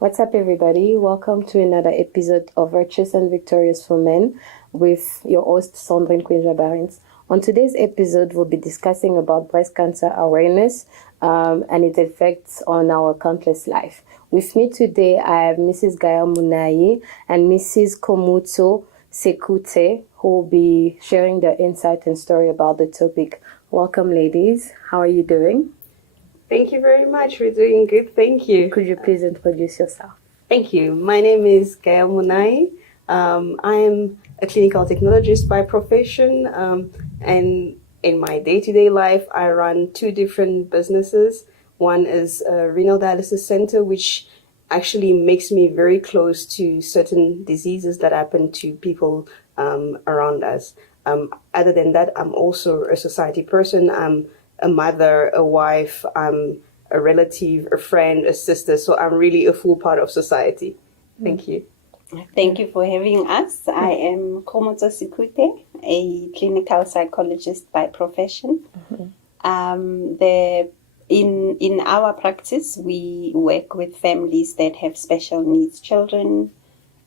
What's up, everybody? Welcome to another episode of Virtuous and Victorious for Men with your host, Sandrine Quinja-Barins. On today's episode, we'll be discussing about breast cancer awareness and its effects on our countless life. With me today, I have Mrs. Gaia Munai and Mrs. Kgomotso S, who will be sharing their insight and story about the topic. Welcome, ladies. How are you doing? Thank you very much. We're doing good. Thank you. Could you please introduce yourself? Thank you. My name is Gaia Munai. I am a clinical technologist by profession, and in my day-to-day life, I run two different businesses. One is a renal dialysis center, which actually makes me very close to certain diseases that happen to people around us. Other than that, I'm also a society person. I'm a mother, a wife, I'm a relative, a friend, a sister. So I'm really a full part of society. Thank you. Thank you for having us. I am Kgomotso S, a clinical psychologist by profession. In our practice, we work with families that have special needs children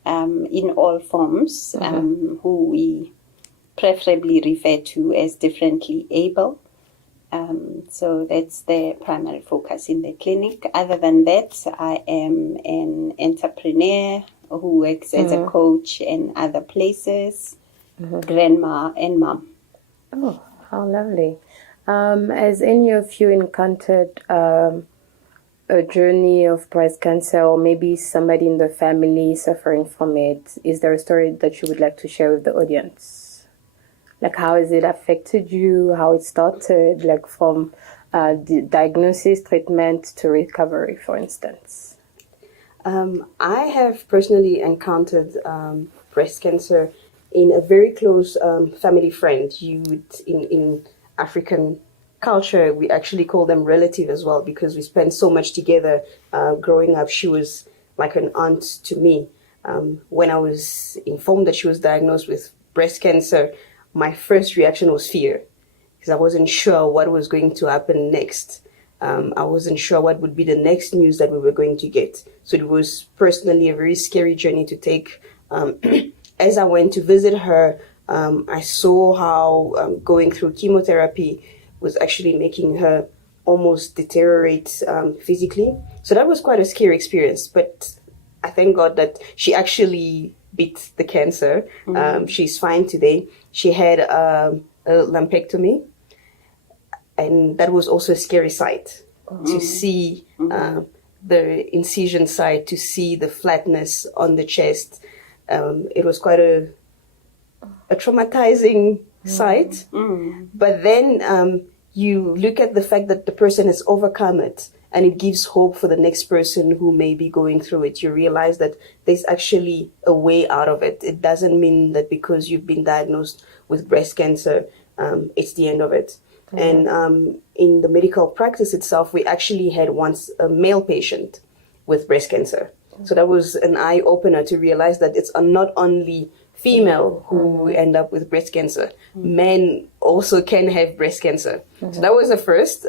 in all forms, who we preferably refer to as differently able. So that's the primary focus in the clinic. Other than that, I am an entrepreneur who works as a coach in other places, grandma and mom. Oh, how lovely. Has any of you encountered a journey of breast cancer, or maybe somebody in the family suffering from it? Is there a story that you would like to share with the audience? Like, how has it affected you, how it started, like from the diagnosis, treatment to recovery, for instance? I have personally encountered breast cancer in a very close family friend. In African culture, we actually call them relative as well, because we spent so much together growing up. She was like an aunt to me. When I was informed that she was diagnosed with breast cancer, my first reaction was fear, because I wasn't sure what was going to happen next. I wasn't sure what would be the next news that we were going to get. So it was personally a very scary journey to take. As I went to visit her, I saw how going through chemotherapy was actually making her almost deteriorate physically. So that was quite a scary experience. But I thank God that she actually beat the cancer. She's fine today. She had a lumpectomy, and that was also a scary sight to see the incision site, to see the flatness on the chest. It was quite a traumatizing sight. But then you look at the fact that the person has overcome it, and it gives hope for the next person who may be going through it. You realize that there's actually a way out of it. It doesn't mean that because you've been diagnosed with breast cancer, it's the end of it. And in the medical practice itself, we actually had once a male patient with breast cancer. So that was an eye-opener to realize that it's not only female who end up with breast cancer. Men also can have breast cancer. So that was the first.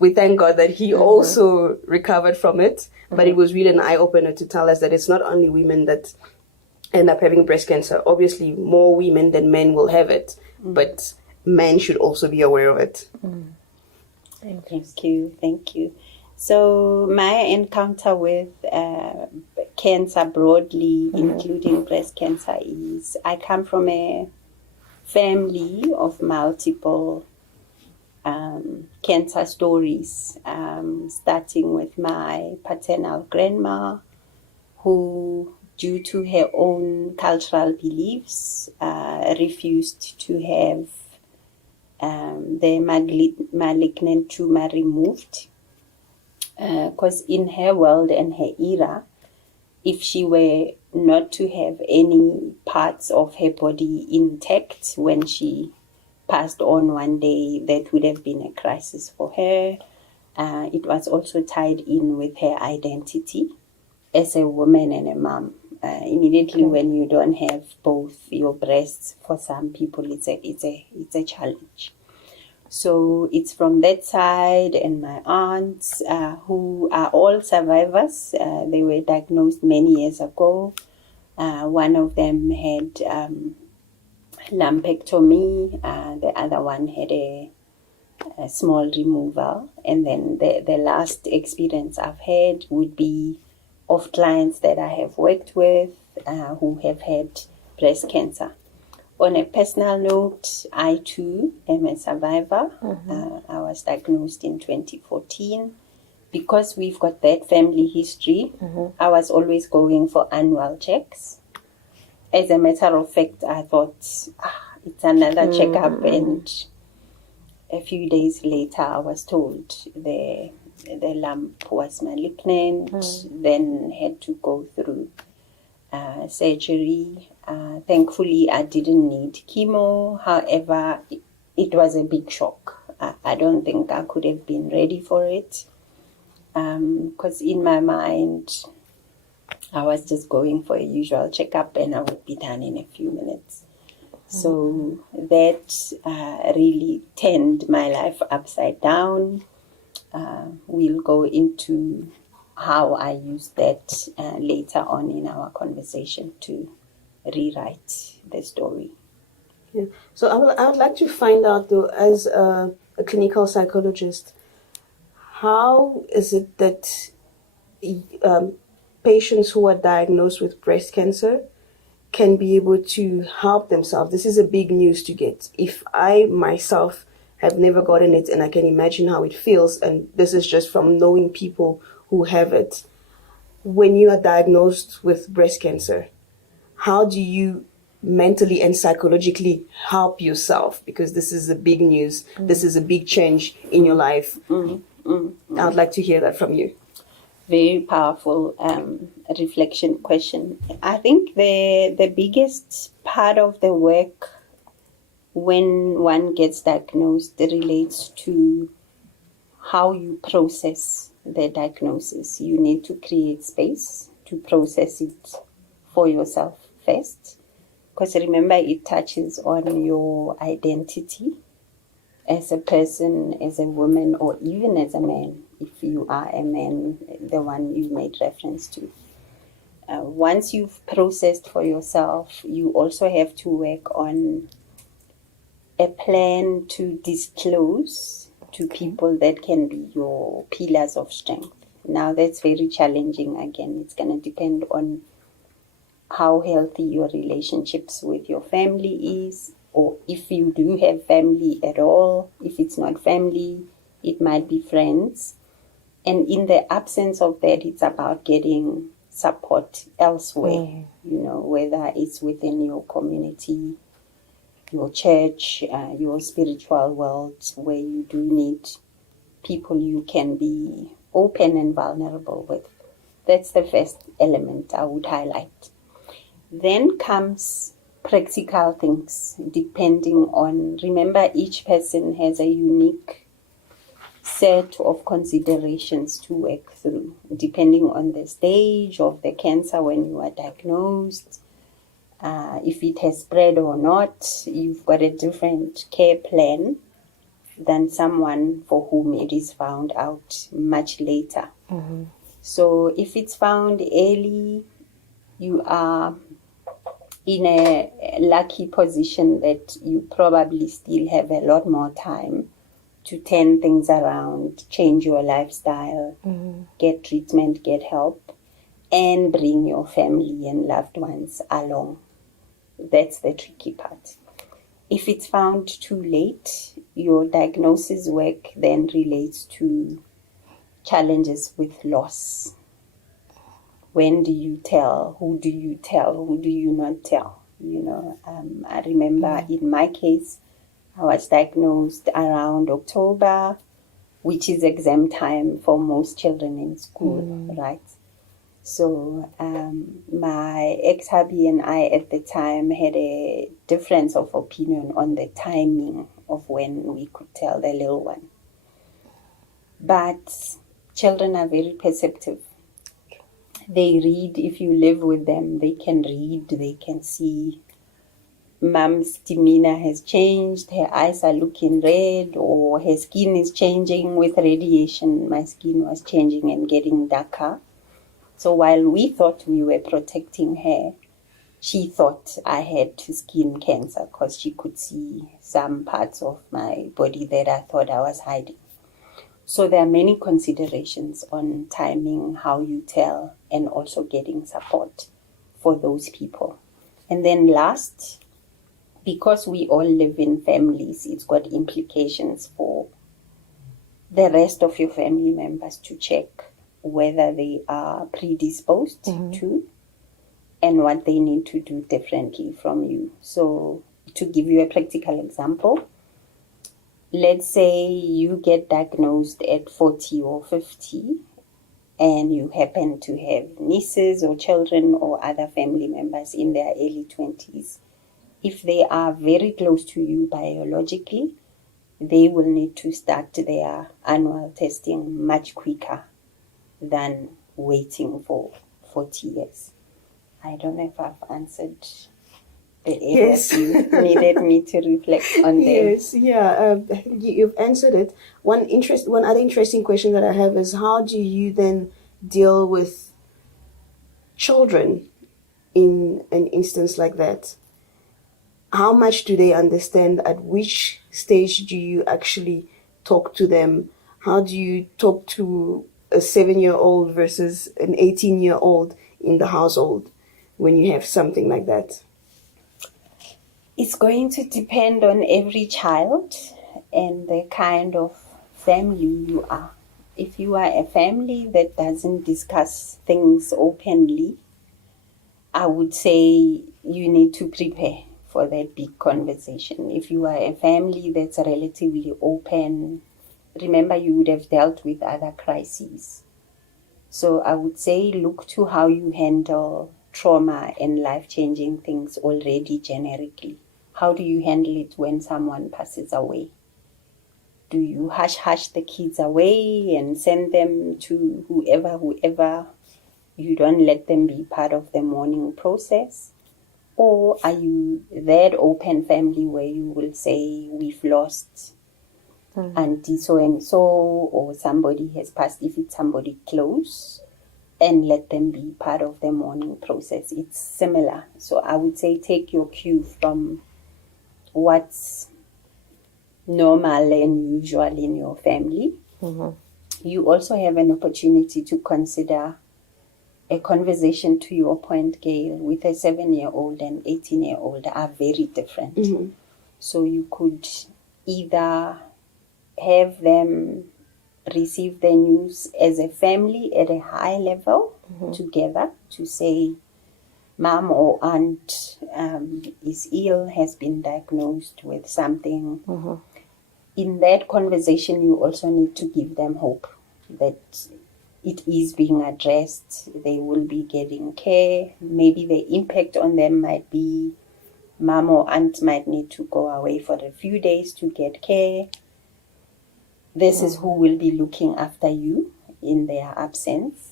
We thank God that he also recovered from it. But it was really an eye-opener to tell us that it's not only women that end up having breast cancer. Obviously, more women than men will have it. But men should also be aware of it. Thank you. So my encounter with cancer broadly, including breast cancer, is I come from a family of multiple cancer stories, starting with my paternal grandma, who, due to her own cultural beliefs, refused to have the malignant tumor removed, because in her world and her era, if she were not to have any parts of her body intact when she passed on one day, that would have been a crisis for her. It was also tied in with her identity as a woman and a mom. Immediately when you don't have both your breasts, for some people it's a challenge. So it's from that side, and my aunts, who are all survivors. They were diagnosed many years ago. One of them had lumpectomy. The other one had a small removal. And then the last experience I've had would be of clients that I have worked with who have had breast cancer. On a personal note, I too am a survivor. I was diagnosed in 2014. Because we've got that family history, I was always going for annual checks. As a matter of fact, I thought, it's another checkup, and a few days later, I was told the lump was malignant, then had to go through surgery. Thankfully, I didn't need chemo. However, it was a big shock. I don't think I could have been ready for it, because in my mind, I was just going for a usual checkup and I would be done in a few minutes. So that really turned my life upside down. We'll go into how I used that later on in our conversation to rewrite the story. Yeah. So I would like to find out, though, as a clinical psychologist, how is it that patients who are diagnosed with breast cancer can be able to help themselves? This is a big news to get. If I myself have never gotten it, and I can imagine how it feels, and this is just from knowing people who have it. When you are diagnosed with breast cancer, how do you mentally and psychologically help yourself? Because this is a big news. This is a big change in your life. I'd like to hear that from you. Very powerful reflection question. I think the biggest part of the work when one gets diagnosed relates to how you process the diagnosis. You need to create space to process it for yourself first. Because remember, it touches on your identity as a person, as a woman, or even as a man, if you are a man, the one you made reference to. Once you've processed for yourself, you also have to work on a plan to disclose to people that can be your pillars of strength. Now, that's very challenging. Again, it's going to depend on how healthy your relationships with your family is, or if you do have family at all. If it's not family, it might be friends. And in the absence of that, it's about getting support elsewhere, whether it's within your community, your church, your spiritual world, where you do need people you can be open and vulnerable with. That's the first element I would highlight. Then comes practical things, depending on, remember, each person has a unique set of considerations to work through, depending on the stage of the cancer when you are diagnosed. If it has spread or not, you've got a different care plan than someone for whom it is found out much later. So if it's found early, you are in a lucky position that you probably still have a lot more time to turn things around, change your lifestyle, get treatment, get help, and bring your family and loved ones along. That's the tricky part. If it's found too late, your diagnosis work then relates to challenges with loss. When do you tell? Who do you tell? Who do you not tell? I remember in my case, I was diagnosed around October, which is exam time for most children in school, right? So my ex-hubby and I at the time had a difference of opinion on the timing of when we could tell the little one. But children are very perceptive. They read. If you live with them, they can read, they can see. mom's demeanor has changed, her eyes are looking red, or her skin is changing with radiation. My skin was changing and getting darker. So while we thought we were protecting her, she thought I had skin cancer because she could see some parts of my body that I thought I was hiding. So there are many considerations on timing, how you tell, and also getting support for those people. And then last, because we all live in families, it's got implications for the rest of your family members to check whether they are predisposed to and what they need to do differently from you. So to give you a practical example, let's say you get diagnosed at 40 or 50 and you happen to have nieces or children or other family members in their early 20s. If they are very close to you biologically, they will need to start their annual testing much quicker than waiting for 40 years. I don't know if I've answered the areas you needed me to reflect on them. Yes, yeah, I think you've answered it. One other interesting question that I have is, how do you then deal with children in an instance like that? How much do they understand? At which stage do you actually talk to them? How do you talk to a 7-year-old versus an 18-year-old in the household when you have something like that? It's going to depend on every child and the kind of family you are. If you are a family that doesn't discuss things openly, I would say you need to prepare for that big conversation. If you are a family that's relatively open, remember you would have dealt with other crises. So I would say look to how you handle trauma and life-changing things already generically. How do you handle it when someone passes away? Do you hush the kids away and send them to whoever? You don't let them be part of the mourning process? Or are you that open family where you will say, we've lost auntie so and so, or somebody has passed, if it's somebody close, and let them be part of the mourning process? It's similar. So I would say take your cue from what's normal and usual in your family. You also have an opportunity to consider a conversation, to your point, Gail, with a 7-year-old and 18-year-old are very different. So you could either have them receive the news as a family at a high level together to say, mom or aunt is ill, has been diagnosed with something. In that conversation, you also need to give them hope that it is being addressed. They will be getting care. Maybe the impact on them might be mom or aunt might need to go away for a few days to get care. This is who will be looking after you in their absence.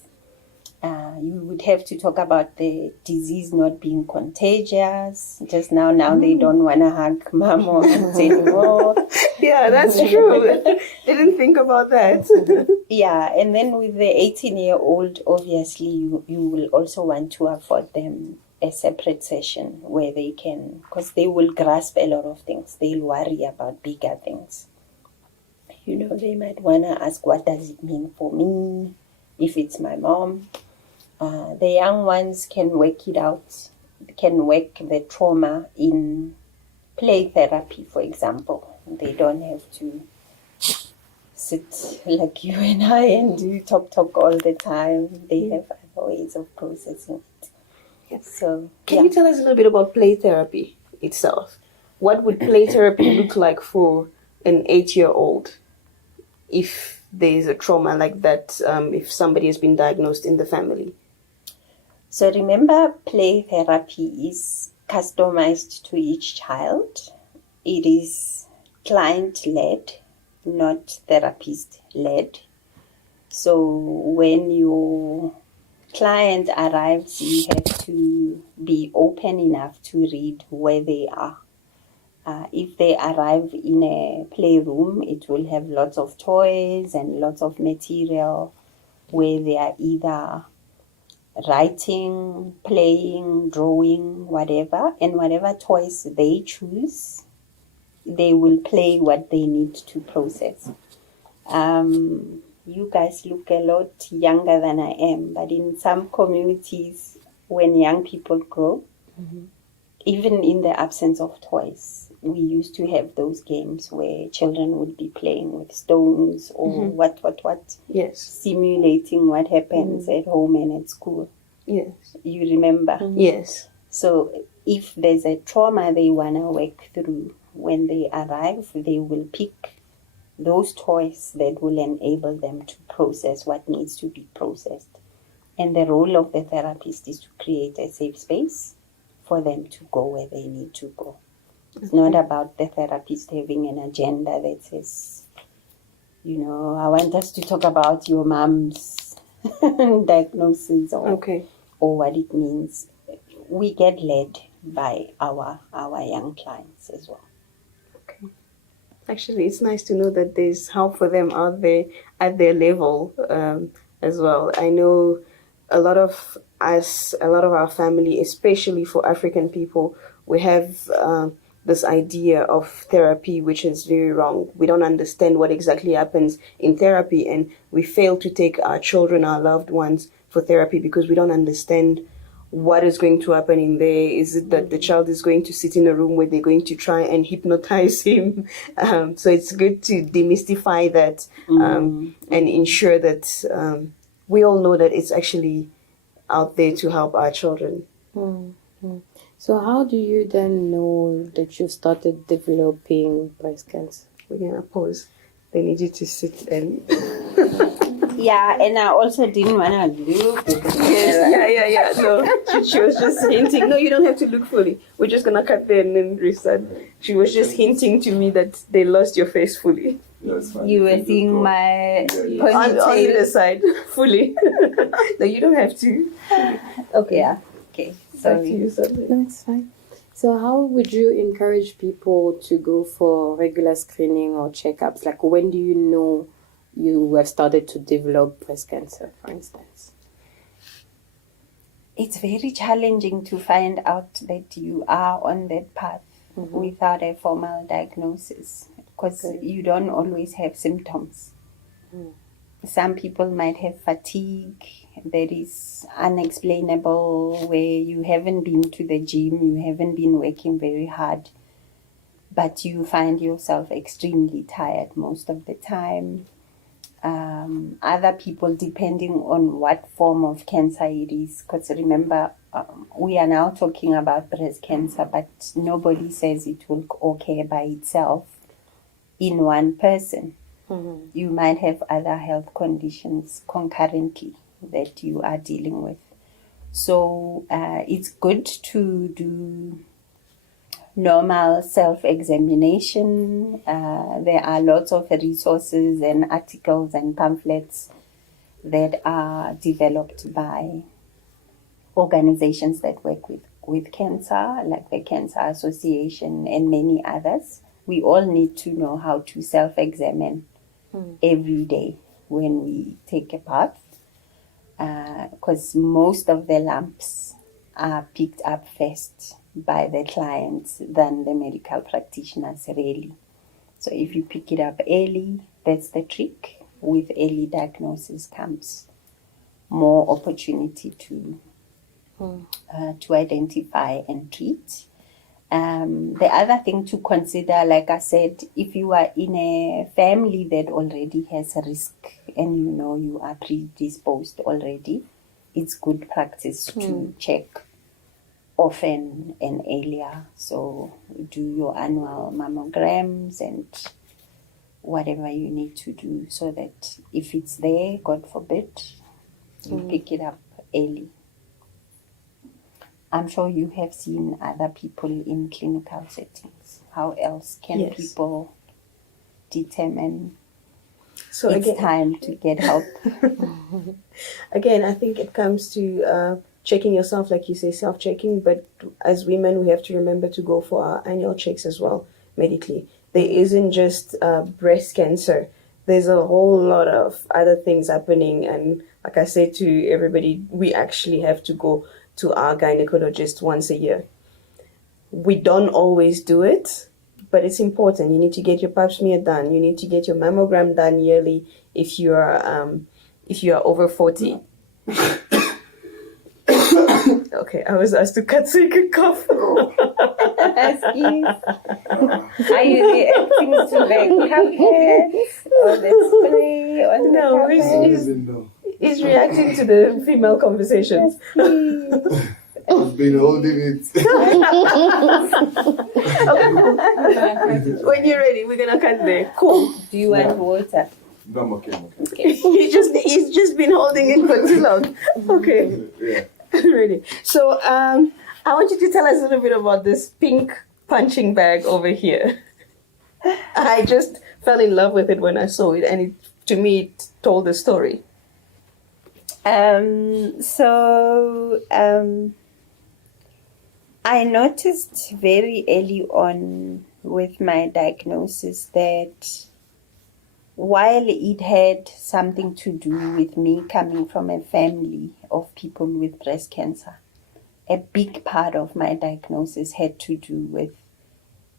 You would have to talk about the disease not being contagious. Just now they don't want to hug mom or aunt anymore. Yeah, that's true. Didn't think about that. Yeah, and then with the 18-year-old, obviously you will also want to afford them a separate session where they can, because they will grasp a lot of things. They'll worry about bigger things. You know, they might want to ask, what does it mean for me if it's my mom? The young ones can work it out, can work the trauma in play therapy, for example. They don't have to sit like you and I and do talk all the time. They have other ways of processing it. Yes. So, Can you tell us a little bit about play therapy itself? What would play therapy look like for an 8-year-old if there is a trauma like that, if somebody has been diagnosed in the family? So remember, play therapy is customized to each child. It is client-led, not therapist-led. So when your client arrives, you have to be open enough to read where they are. If they arrive in a playroom, it will have lots of toys and lots of material where they are either writing, playing, drawing, whatever. And whatever toys they choose, they will play what they need to process. You guys look a lot younger than I am, but in some communities, when young people grow, even in the absence of toys, we used to have those games where children would be playing with stones or what, Yes. simulating what happens at home and at school. Yes. You remember? Yes. So if there's a trauma they want to work through, when they arrive, they will pick those toys that will enable them to process what needs to be processed. And the role of the therapist is to create a safe space for them to go where they need to go. It's not about the therapist having an agenda that says, I want us to talk about your mom's diagnosis or what it means. We get led by our young clients as well. Okay. Actually, it's nice to know that there's help for them out there at their level as well. I know a lot of our family, especially for African people, we have this idea of therapy, which is very wrong. We don't understand what exactly happens in therapy, and we fail to take our children, our loved ones, for therapy because we don't understand what is going to happen in there. Is it that the child is going to sit in a room where they're going to try and hypnotize him? So it's good to demystify that and ensure that we all know that it's actually out there to help our children. So how do you then know that you've started developing breast cancer? We're going to pause. They need you to sit and... Yeah, and I also didn't want to look. Yes, yeah. No, she was just hinting. No, you don't have to look fully. We're just going to cut there and then restart. She was just hinting to me that they lost your face fully. No, it's fine. You were seeing my ponytail. On either side, fully. No, you don't have to. Okay. Yeah, okay. Back to you, Sandra. No, it's fine. So how would you encourage people to go for regular screening or checkups? Like, when do you know you have started to develop breast cancer, for instance? It's very challenging to find out that you are on that path without a formal diagnosis, because you don't always have symptoms. Some people might have fatigue that is unexplainable, where you haven't been to the gym, you haven't been working very hard, but you find yourself extremely tired most of the time. Other people, depending on what form of cancer it is, because remember, we are now talking about breast cancer, but nobody says it will occur by itself in one person. You might have other health conditions concurrently that you are dealing with. So it's good to do normal self-examination. There are lots of resources and articles and pamphlets that are developed by organizations that work with cancer, like the Cancer Association and many others. We all need to know how to self-examine every day when we take a bath, because most of the lumps are picked up first by the clients than the medical practitioners, really. So if you pick it up early, that's the trick. With early diagnosis comes more opportunity to identify and treat. The other thing to consider, like I said, if you are in a family that already has a risk and you know you are predisposed already, it's good practice to check often and earlier. So do your annual mammograms and whatever you need to do, so that if it's there, God forbid, you pick it up early. I'm sure you have seen other people in clinical settings. How else can people determine? So it's again, time to get help. again, I think it comes to checking yourself, like you say, self-checking. But as women, we have to remember to go for our annual checks as well, medically. There isn't just breast cancer. There's a whole lot of other things happening. And like I say to everybody, we actually have to go to our gynecologist once a year. We don't always do it, but it's important. You need to get your pap smear done. You need to get your mammogram done yearly if you are over 40. Okay, I was asked to cut so you could cough. Excuse. Are you reacting to the carpet or the spray on No, the carpet? he's reacting to the female conversations. I've been holding it. When you're ready, we're gonna cut there. Cool. Do you want water? No, I'm okay. Okay. He's just been holding it for too long. Okay. Yeah. Ready. So I want you to tell us a little bit about this pink punching bag over here. I just fell in love with it when I saw it, and to me it told the story. I noticed very early on with my diagnosis that while it had something to do with me coming from a family of people with breast cancer, a big part of my diagnosis had to do with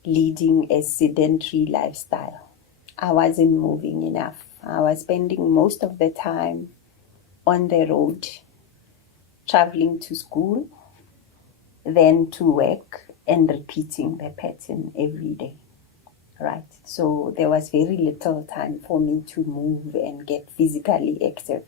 leading a sedentary lifestyle. I wasn't moving enough. I was spending most of the time on the road, traveling to school, then to work, and repeating the pattern every day. Right. So there was very little time for me to move and get physically active.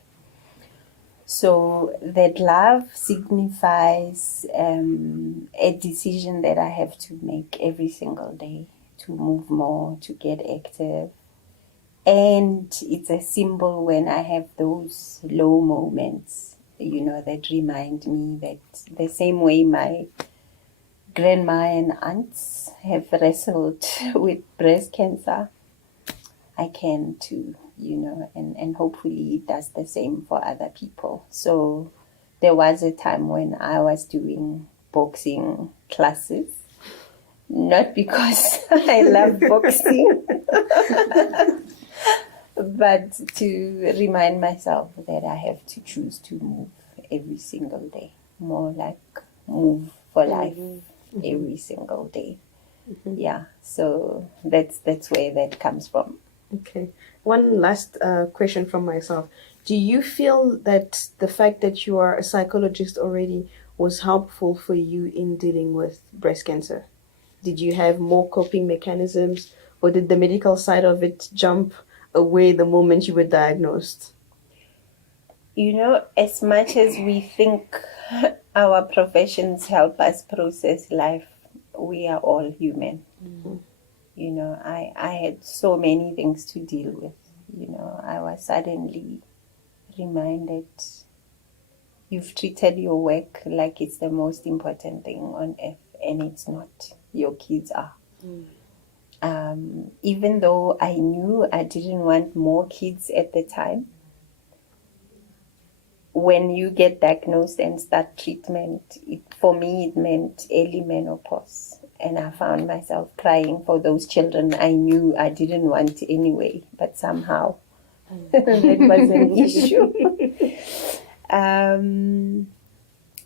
So the glove signifies a decision that I have to make every single day to move more, to get active. And it's a symbol when I have those low moments, that remind me that the same way my grandma and aunts have wrestled with breast cancer, I can too, and hopefully it does the same for other people. So there was a time when I was doing boxing classes, not because I love boxing, but to remind myself that I have to choose to move every single day, more like move for life. Every single day. Yeah, so that's where that comes from. Okay. One last question from myself. Do you feel that the fact that you are a psychologist already was helpful for you in dealing with breast cancer? Did you have more coping mechanisms, or did the medical side of it jump away the moment you were diagnosed? As much as we think our professions help us process life, we are all human. I had so many things to deal with. I was suddenly reminded, you've treated your work like it's the most important thing on earth, and it's not. Your kids are. Even though I knew I didn't want more kids at the time, when you get diagnosed and start treatment, for me it meant early menopause. And I found myself crying for those children I knew I didn't want anyway, but somehow that was an issue.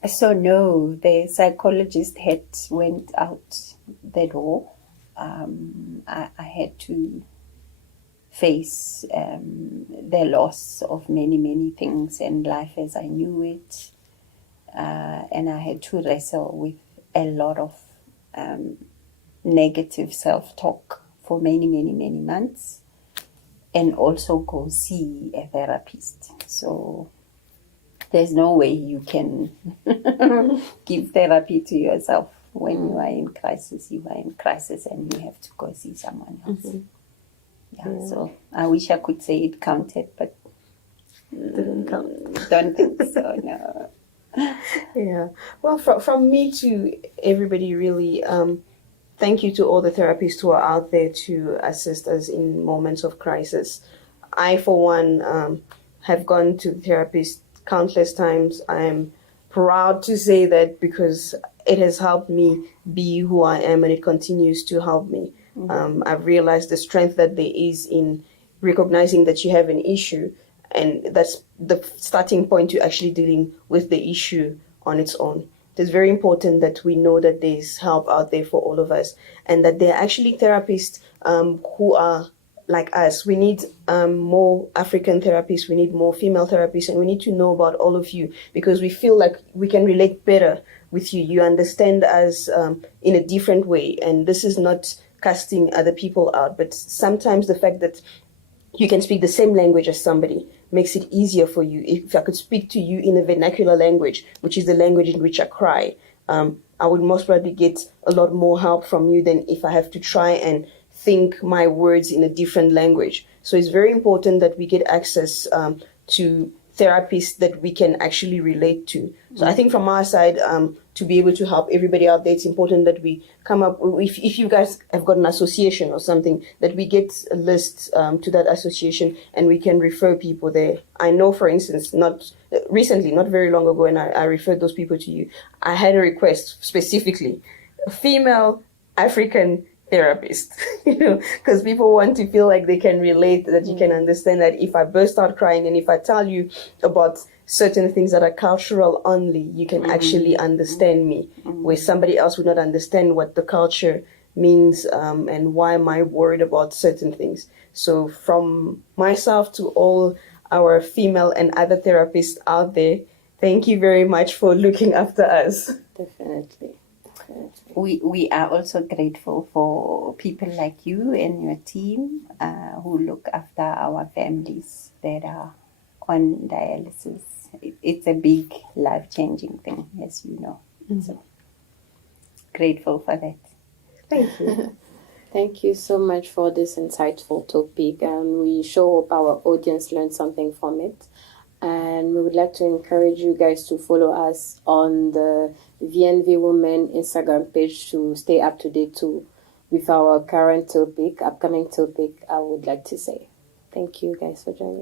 So no, the psychologist had went out the door. I had to face the loss of many, many things in life as I knew it. And I had to wrestle with a lot of negative self-talk for many, many, many months, and also go see a therapist. So there's no way you can give therapy to yourself. When you are in crisis, you are in crisis, and you have to go see someone else. Yeah, so I wish I could say it counted, but Didn't count. don't think so, no. Yeah. Well, from me to everybody, really, thank you to all the therapists who are out there to assist us in moments of crisis. I, for one, have gone to the therapist countless times. I'm proud to say that because it has helped me be who I am, and it continues to help me. I've realized the strength that there is in recognizing that you have an issue, and that's the starting point to actually dealing with the issue on its own. It's very important that we know that there's help out there for all of us, and that there are actually therapists who are like us. We need more African therapists, we need more female therapists, and we need to know about all of you because we feel like we can relate better with you. You understand us in a different way, and this is not casting other people out, but sometimes the fact that you can speak the same language as somebody makes it easier for you. If I could speak to you in a vernacular language, which is the language in which I cry, I would most probably get a lot more help from you than if I have to try and think my words in a different language. So it's very important that we get access to therapists that we can actually relate to. So I think from our side, to be able to help everybody out there, it's important that we come up, if you guys have got an association or something, that we get a list to that association and we can refer people there. I know, for instance, not recently, not very long ago, and I referred those people to you, I had a request specifically, a female African therapist, because people want to feel like they can relate, that you can understand that if I burst out crying and if I tell you about certain things that are cultural only, you can actually understand me, where somebody else would not understand what the culture means and why am I worried about certain things. So from myself to all our female and other therapists out there, thank you very much for looking after us. Definitely. We are also grateful for people like you and your team who look after our families that are on dialysis. It's a big life-changing thing, as you know. So grateful for that. Thank you. Thank you so much for this insightful topic, and we sure hope our audience learned something from it. And we would like to encourage you guys to follow us on the VNV Women Instagram page to stay up to date too with our current topic, upcoming topic, I would like to say. Thank you guys for joining.